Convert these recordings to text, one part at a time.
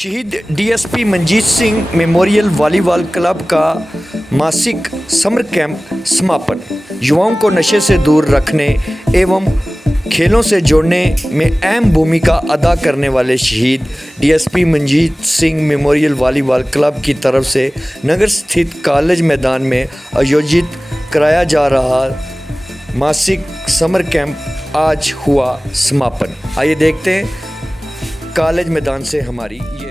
शहीद DSP Manjeet Singh memorial volleyball club का मासिक समर कैंप समापन। युवाओं को नशे से दूर रखने एवं खेलों से जोड़ने में अहम भूमिका अदा करने वाले शहीद DSP Manjeet Singh memorial volleyball club की तरफ से नगर स्थित कॉलेज मैदान में आयोजित कराया जा रहा मासिक समर कैंप आज हुआ समापन। आइए देखते हैं कॉलेज मैदान से हमारी ये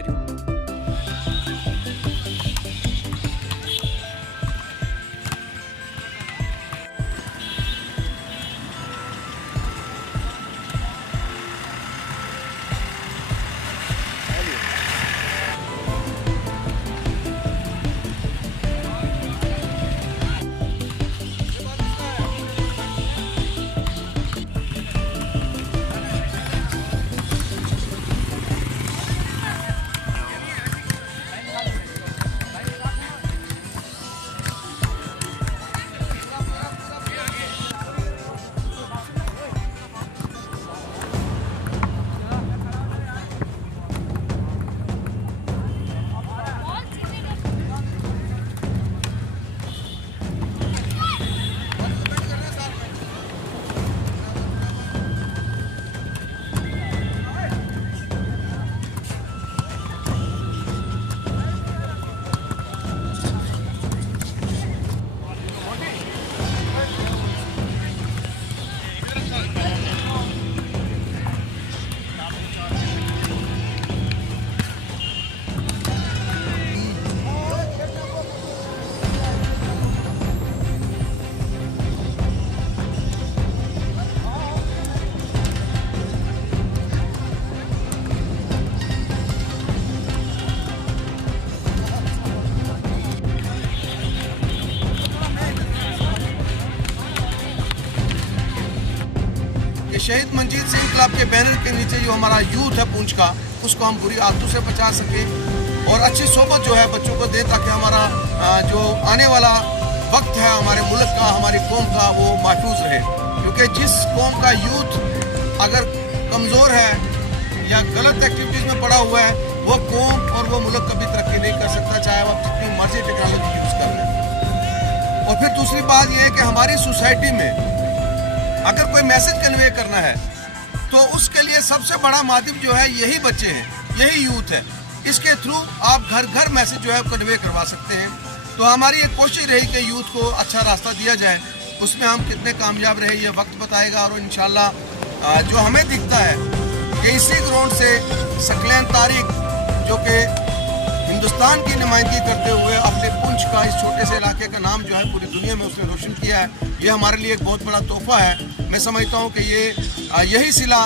शहीद मंजीत सिंह क्लब के बैनर के नीचे जो हमारा यूथ है पूंछ का, उसको हम बुरी आदतों से बचा सकें और अच्छी सोबत जो है बच्चों को दें, ताकि हमारा जो आने वाला वक्त है हमारे मुल्क का, हमारी कौम का, वो महफूज रहे। क्योंकि जिस कौम का यूथ अगर कमज़ोर है या गलत एक्टिविटीज़ में पड़ा हुआ है, वो कौम और वो मुल्क कभी तरक्की नहीं कर सकता, चाहे वो जितनी मर्जी टेक्नोलॉजी यूज़ कर लें। और फिर दूसरी बात यह है कि हमारी सोसाइटी में अगर कोई मैसेज कन्वे करना है तो उसके लिए सबसे बड़ा माध्यम जो है यही बच्चे हैं, यही यूथ है। इसके थ्रू आप घर घर मैसेज जो है कन्वे करवा सकते हैं। तो हमारी एक कोशिश रही कि यूथ को अच्छा रास्ता दिया जाए। उसमें हम कितने कामयाब रहे ये वक्त बताएगा। और इंशाल्लाह जो हमें दिखता है कि इसी ग्राउंड से सकलैन तारिक, जो कि हिंदुस्तान की नुमाइंदगी करते हुए अपने पुंछ का, इस छोटे से इलाके का नाम जो है पूरी दुनिया में उसने रोशन किया है, ये हमारे लिए एक बहुत बड़ा तोहफा है। मैं समझता हूँ कि ये यही सिला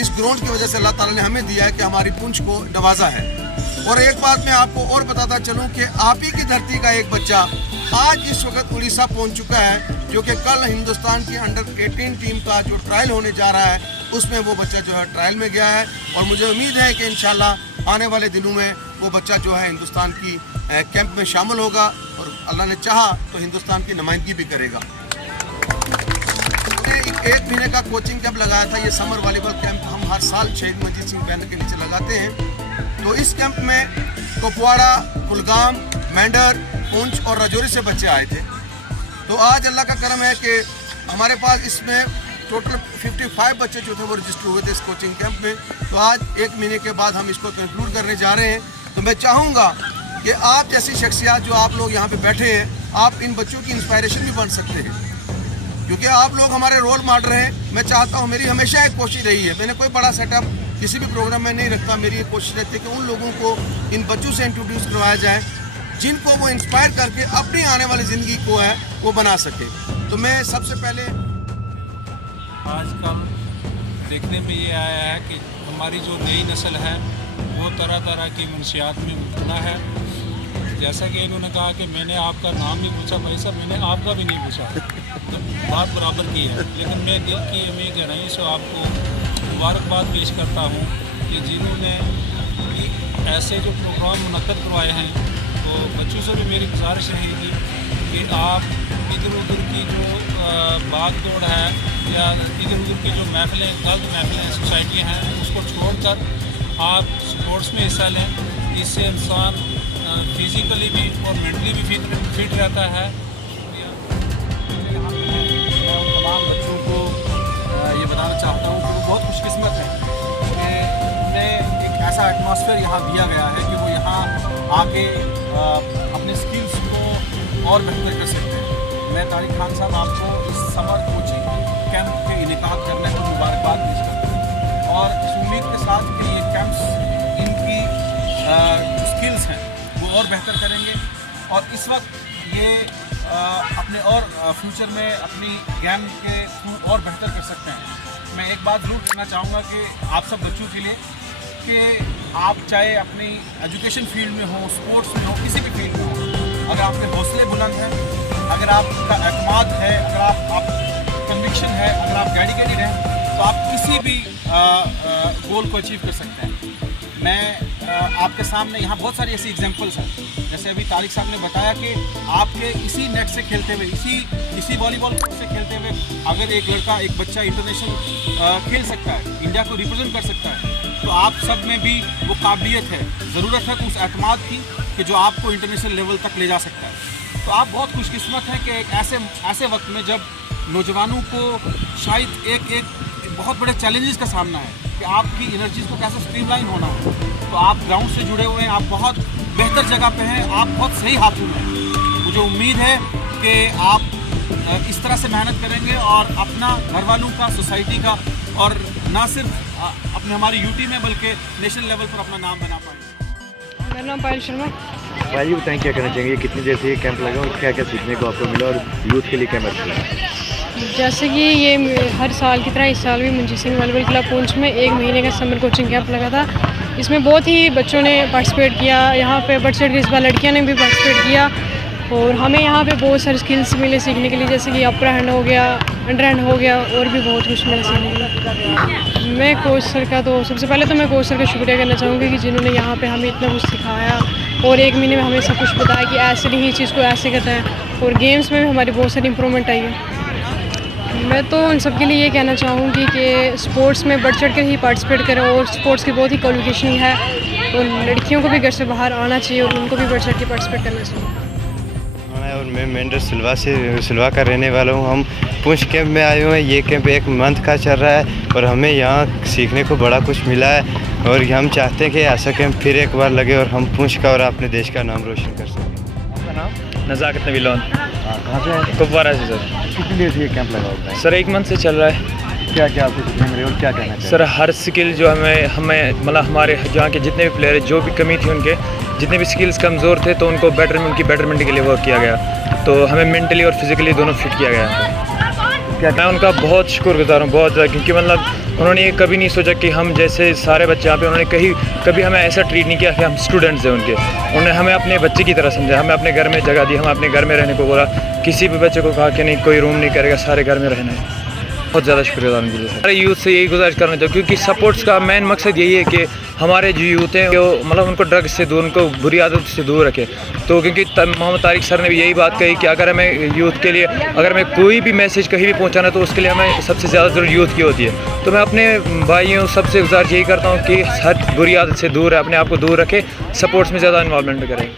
इस ग्राउंड की वजह से अल्लाह ताला ने हमें दिया है कि हमारी पुंछ को नवाजा है। और एक बात मैं आपको और बताता चलूँ कि आप ही की धरती का एक बच्चा आज इस वक्त उड़ीसा पहुँच चुका है, जो कि कल हिंदुस्तान की अंडर 18 टीम का जो ट्रायल होने जा रहा है उसमें वो बच्चा जो है ट्रायल में गया है। और मुझे उम्मीद है कि इंशाल्लाह आने वाले दिनों में वो बच्चा जो है हिंदुस्तान की कैंप में शामिल होगा और अल्लाह ने चाहा तो हिंदुस्तान की नुमाइंदगी भी करेगा। एक महीने का कोचिंग कैंप लगाया था। ये समर वॉलीबॉल कैंप हम हर साल शहीद मंजीत सिंह बैनर के नीचे लगाते हैं। तो इस कैंप में कुपवाड़ा, कुलगाम, मेंढर, पुंछ और राजौरी से बच्चे आए थे। तो आज अल्लाह का करम है कि हमारे पास इसमें टोटल 55 बच्चे जो थे वो रजिस्टर हुए थे इस कोचिंग कैंप में। तो आज एक महीने के बाद हम इसको कंक्लूड करने जा रहे हैं। तो मैं चाहूँगा कि आप जैसी शख्सियत जो आप लोग यहाँ पे बैठे हैं, आप इन बच्चों की इंस्पायरेशन भी बन सकते हैं, क्योंकि आप लोग हमारे रोल मॉडल हैं। मैं चाहता हूँ, मेरी हमेशा एक कोशिश रही है, मैंने कोई बड़ा सेटअप किसी भी प्रोग्राम में नहीं रखता। मेरी एक कोशिश रहती है कि उन लोगों को इन बच्चों से इंट्रोड्यूस करवाया जाए जिनको वो इंस्पायर करके अपनी आने वाली ज़िंदगी को है वो बना सके। तो मैं सबसे पहले आजकल देखने में ये आया है कि हमारी जो नई नस्ल है वो तरह तरह की मंशियात में मुब्तला है। जैसा कि इन्होंने कहा कि मैंने आपका नाम नहीं पूछा, भाई साहब मैंने आपका भी नहीं पूछा, तो बात बराबर की है। लेकिन मैं दिल की मैं गहराई से आपको मुबारकबाद पेश करता हूँ कि जिन्होंने ऐसे जो प्रोग्राम मुनक़्क़द करवाए हैं, तो बच्चों से भी मेरी गुजारिश रहेगी कि आप इधर उधर की जो भाग दौड़ है या इधर उधर की जो महफिलें, गलत महफिलें, सोसाइटियाँ हैं, उसको छोड़कर आप स्पोर्ट्स में हिस्सा लें। इससे इंसान फिज़िकली भी और मेंटली भी फिट रहता है। यहाँ पे मैं उन तमाम बच्चों को ये बताना चाहता हूँ कि वो बहुत खुशकिस्मत है कि उन्हें एक ऐसा एटमॉस्फेयर यहाँ दिया गया है कि वो यहाँ आके अपने स्किल्स को और बेहतर कर सकते हैं। मैं तारिक खान साहब आपको इस समर कोचिंग कैंप के इनेकाद करने को मुबारकबाद पेश करता हूँ और इस उम्मीद के साथ कि ये कैंप्स इनकी जो स्किल्स हैं वो और बेहतर करेंगे और इस वक्त ये अपने और फ्यूचर में अपनी गेम के थ्रू और बेहतर कर सकते हैं। मैं एक बात ज़रूर कहना चाहूँगा कि आप सब बच्चों के लिए कि आप चाहे अपनी एजुकेशन फील्ड में हो, स्पोर्ट्स में हो, किसी भी फील्ड में हो, अगर आपके हौसले बुलंद हैं, अगर आपका एतमाद है, अगर आप कन्विक्शन है, अगर आप डेडिकेटेड हैं, तो आप किसी भी गोल को अचीव कर सकते हैं। मैं आपके सामने यहाँ बहुत सारी ऐसी एग्जांपल्स हैं, जैसे अभी तारिक साहब ने बताया कि आपके इसी नेट से खेलते हुए, इसी वॉलीबॉल से खेलते हुए अगर एक लड़का, एक बच्चा इंटरनेशनल खेल सकता है, इंडिया को रिप्रेजेंट कर सकता है, तो आप सब में भी वो काबिलियत है, ज़रूरत है उस एतमाद की कि जो आपको इंटरनेशनल लेवल तक ले जा सकता है। तो आप बहुत खुशकिस्मत हैं कि एक ऐसे वक्त में जब नौजवानों को शायद एक बहुत बड़े चैलेंजेस का सामना है कि आपकी एनर्जीज़ को कैसे स्ट्रीमलाइन होना है, तो आप ग्राउंड से जुड़े हुए हैं, आप बहुत बेहतर जगह पे हैं, आप बहुत सही हाथों में हैं। मुझे उम्मीद है कि आप इस तरह से मेहनत करेंगे और अपना घर वालों का, सोसाइटी का और ना सिर्फ अपने हमारी यूटी में बल्कि नेशनल लेवल पर अपना नाम बना पाएंगे। मेरा नाम पायल शर्मा। भाई बताएं क्या करना चाहेंगे, कितनी देर से ये कैंप लगा और क्या क्या सीखने को आपको मिला और यूथ के लिए क्या मैसेज है? जैसे कि ये हर साल की तरह इस साल भी मंजीत सिंह वॉलीबॉल क्लब पुंछ में 1 महीने का समर कोचिंग कैंप लगा था। इसमें बहुत ही बच्चों ने पार्टिसिपेट किया, यहाँ पे बढ़ चढ़ के इस बार लड़कियाँ ने भी पार्टिसिपेट किया और हमें यहाँ पे बहुत सारे स्किल्स मिले सीखने के लिए, जैसे कि अपर हैंड हो गया, अंडर हैंड हो गया और भी बहुत कुछ मिला सीखने के लिए। मैं कोच सर का तो सबसे पहले तो मैं कोच सर का शुक्रिया करना चाहूँगी कि जिन्होंने यहाँ पे हमें इतना कुछ सिखाया और 1 महीने में हमें सब कुछ बताया कि ऐसे नहीं, चीज़ को ऐसे करना है और गेम्स में भी हमारी बहुत सारी इंप्रूवमेंट आई है। मैं तो उन सब के लिए ये कहना चाहूँगी कि स्पोर्ट्स में बढ़ चढ़ कर ही पार्टिसिपेट करें और स्पोर्ट्स की बहुत ही क्वालिफिकेशन है और लड़कियों को भी घर से बाहर आना चाहिए और उनको भी बढ़ चढ़ के पार्टिसिपेट करना चाहिए। और मैं मेंढर सिलवा का रहने वाला हूँ। हम पुंछ कैंप में आए हुए हैं। ये कैंप 1 मंथ का चल रहा है और हमें यहाँ सीखने को बड़ा कुछ मिला है और हम चाहते हैं कि ऐसा कैंप फिर एक बार लगे और हम पुंछ का और अपने देश का नाम रोशन कर सकें। आपका नाम? नज़ाकत नबी लोन। कहाँ से है? कुपवारा से सर। कितनी देर से ये कैंप लगा होता है? सर 1 मंथ से चल रहा है। क्या क्या आपको सीखने मिले और क्या कहना चाहिए? सर हर स्किल जो हमें मतलब हमारे यहाँ के जितने भी प्लेयर जो भी कमी थी उनके जितने भी स्किल्स कमज़ोर थे तो उनको उनकी बेटरमेंट के लिए वर्क किया गया, तो हमें मेंटली और फिज़िकली दोनों फिट किया गया। मैं उनका बहुत शुक्रगुजार हूँ, बहुत ज़्यादा, क्योंकि मतलब उन्होंने ये कभी नहीं सोचा कि हम जैसे सारे बच्चे यहाँ पे, उन्होंने कभी हमें ऐसा ट्रीट नहीं किया कि हम स्टूडेंट्स हैं उनके। उन्होंने हमें अपने बच्चे की तरह समझा, हमें अपने घर में जगह दी, हमें अपने घर में रहने को बोला, किसी भी बच्चे को कहा कि नहीं कोई रूम नहीं करेगा, सारे घर में रहना है। बहुत ज़्यादा शुक्रिया उनके लिए। हमारे यूथ से यही गुजारिश करना चाहूँ क्योंकि सपोर्ट्स का मेन मकसद यही है कि हमारे जो यूथ हैं वो मतलब उनको ड्रग्स से दूर, उनको बुरी आदत से दूर रखे। तो क्योंकि मोहम्मद तारिक सर ने भी यही बात कही कि अगर हमें यूथ के लिए अगर हमें कोई भी मैसेज कहीं भी पहुँचाना तो उसके लिए हमें सबसे ज़्यादा ज़रूरत यूथ की होती है। तो मैं अपने भाइयों सबसे गुजारिश यही करता हूँ कि हर बुरी आदत से दूर है, अपने आप को दूर रखे, सपोर्ट्स में ज़्यादा इन्वॉल्वमेंट करें।